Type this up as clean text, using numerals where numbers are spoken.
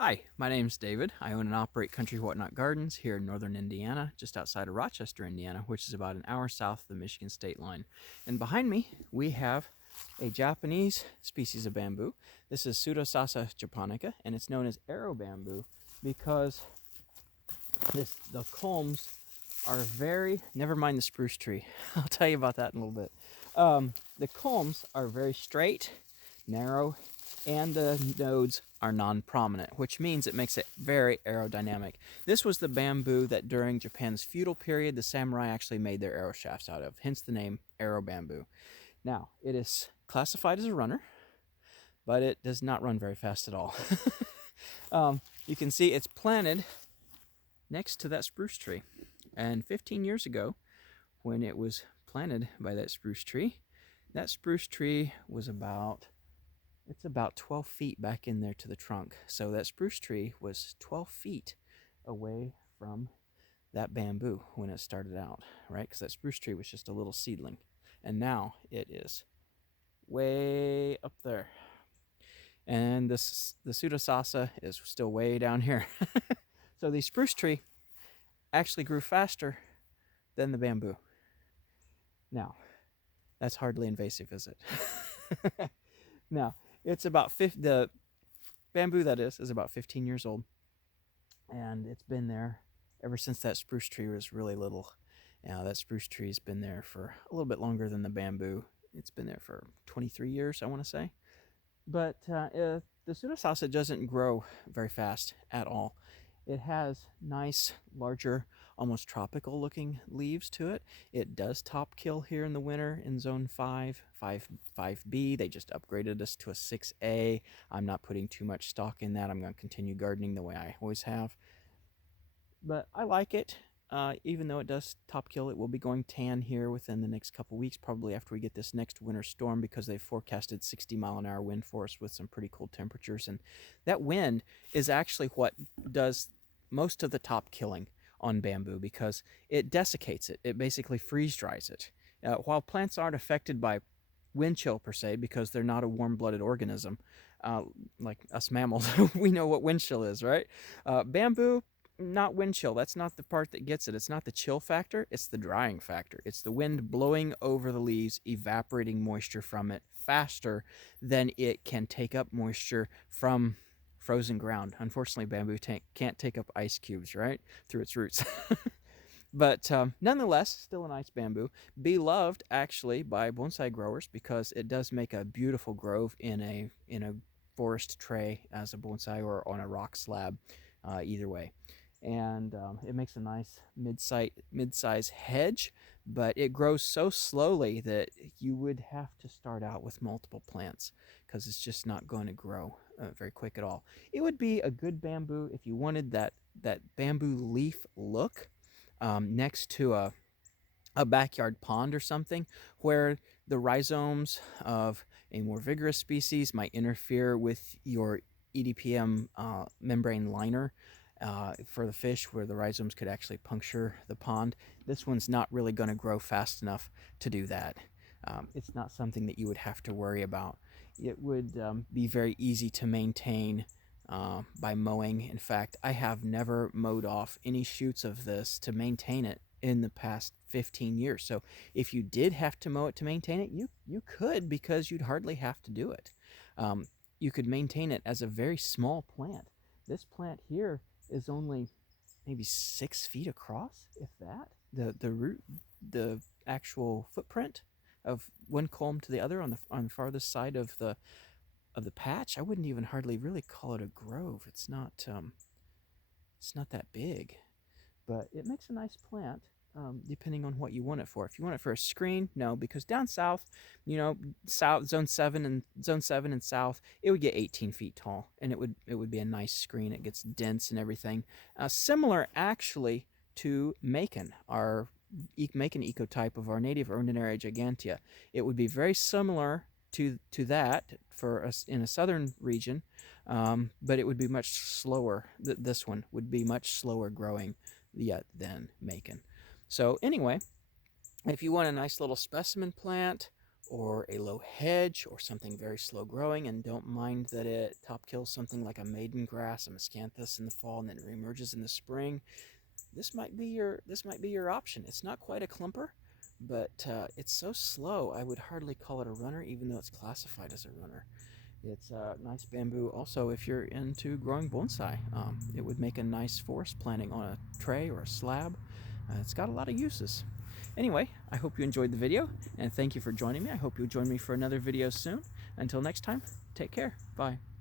Hi, my name's David. I own and operate Country Whatnot Gardens here in northern Indiana, just outside of Rochester, Indiana, which is about an hour south of the Michigan state line. And behind me, we have a Japanese species of bamboo. This is Pseudosasa japonica, and it's known as arrow bamboo because the culms are very, never mind the spruce tree. I'll tell you about that in a little bit. The culms are very straight, narrow, and the nodes are non-prominent, which means it makes it very aerodynamic. This was the bamboo that during Japan's feudal period, the samurai actually made their arrow shafts out of, hence the name arrow bamboo. Now, it is classified as a runner, but it does not run very fast at all. You can see it's planted next to that spruce tree. And 15 years ago, when it was planted by that spruce tree was about 12 feet back in there to the trunk. So that spruce tree was 12 feet away from that bamboo when it started out, right? Because that spruce tree was just a little seedling. And now it is way up there. And the Pseudosasa is still way down here. So the spruce tree actually grew faster than the bamboo. Now, that's hardly invasive, is it? Now, it's about the bamboo that is about 15 years old, and it's been there ever since that spruce tree was really little. Now, that spruce tree's been there for a little bit longer than the bamboo. It's been there for 23 years, I want to say. But the Pseudosasa doesn't grow very fast at all. It has nice, larger, almost tropical looking leaves to it. It does top kill here in the winter in zone 5B. They just upgraded us to a 6A. I'm not putting too much stock in that. I'm going to continue gardening the way I always have. But I like it. Even though it does top kill, it will be going tan here within the next couple weeks, probably after we get this next winter storm, because they've forecasted 60-mile-an-hour wind for us with some pretty cold temperatures. And that wind is actually what does most of the top killing on bamboo, because it desiccates it. It basically freeze dries it. While plants aren't affected by wind chill per se, because they're not a warm-blooded organism, like us mammals, we know what wind chill is, right? Bamboo, not wind chill. That's not the part that gets it. It's not the chill factor. It's the drying factor. It's the wind blowing over the leaves, evaporating moisture from it faster than it can take up moisture from frozen ground. Unfortunately, bamboo can't take up ice cubes, right, through its roots. But nonetheless, still a nice bamboo. Beloved, actually, by bonsai growers, because it does make a beautiful grove in a forest tray as a bonsai or on a rock slab, either way. And it makes a nice mid-size hedge, but it grows so slowly that you would have to start out with multiple plants, because it's just not going to grow very quick at all. It would be a good bamboo if you wanted that bamboo leaf look next to a backyard pond or something, where the rhizomes of a more vigorous species might interfere with your EDPM membrane liner for the fish, where the rhizomes could actually puncture the pond. This one's not really going to grow fast enough to do that. It's not something that you would have to worry about. It would be very easy to maintain by mowing. In fact, I have never mowed off any shoots of this to maintain it in the past 15 years. So if you did have to mow it to maintain it, you could, because you'd hardly have to do it. You could maintain it as a very small plant. This plant here is only maybe 6 feet across, if that. The actual footprint of one culm to the other on the farthest side of the patch, I wouldn't even hardly really call it a grove. It's not that big, but it makes a nice plant. Depending on what you want it for. If you want it for a screen, no, because down south, south zone 7 and south, it would get 18 feet tall, and it would be a nice screen. It gets dense and everything. Similar actually to Macon, our Macon ecotype of our native Urinaria gigantea. It would be very similar to that for us in a southern region, but it would be much slower. This one would be much slower growing yet than Macon. So anyway, if you want a nice little specimen plant, or a low hedge, or something very slow growing, and don't mind that it top kills something like a maiden grass, a miscanthus in the fall, and then reemerges in the spring, this might be your option. It's not quite a clumper, but it's so slow I would hardly call it a runner, even though it's classified as a runner. It's a nice bamboo. Also, if you're into growing bonsai, it would make a nice forest planting on a tray or a slab. It's got a lot of uses. Anyway, I hope you enjoyed the video, and thank you for joining me. I hope you'll join me for another video soon. Until next time, take care. Bye.